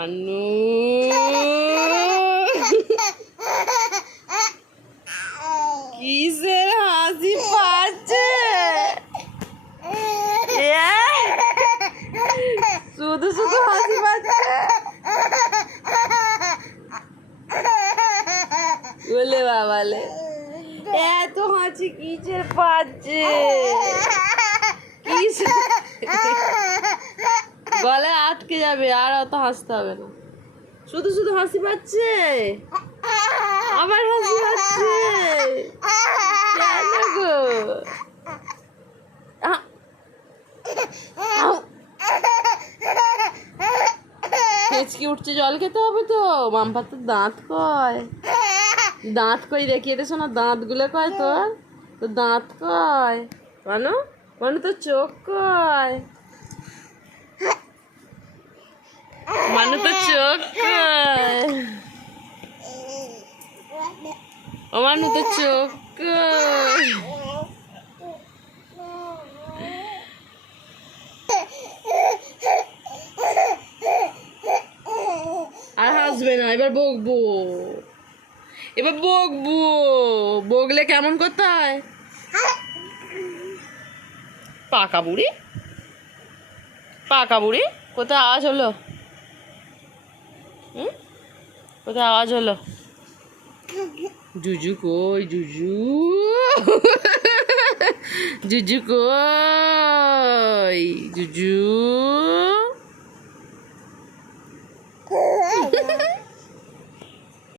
মানু কিসের হাসি পাচ্ছে। শুধু শুধু হাসি পাচ্ছে। বলে বাবালে এত হাসি কিসের পাচ্ছে? কিসের গলা যাবে, আর অত হাসতে হবে না। শুধু শুধু হাসি পাচ্ছে? আবার হাসি পাচ্ছে। হেঁচকি উঠছে, জল খেতে হবে তো। মাম্পার তো দাঁত কয়? দাঁত কই দেখি এটা শোনা, দাঁতগুলো কয় তোর? তো দাঁত কয়। মানু মানু তো চোখ কয়? মানু তো চোখ ও মানু তো চোখ আর হাসবে না, এবার বকবো। এবার বকবো। বকলে কেমন করতে হয় পাকা বুড়ি? পাকা বুড়ি? কোথায়? আওয়াজ হলো। হুম? কোথায় আওয়াজ হলো? জুজু কই জুজু? জুজু কই জুজু?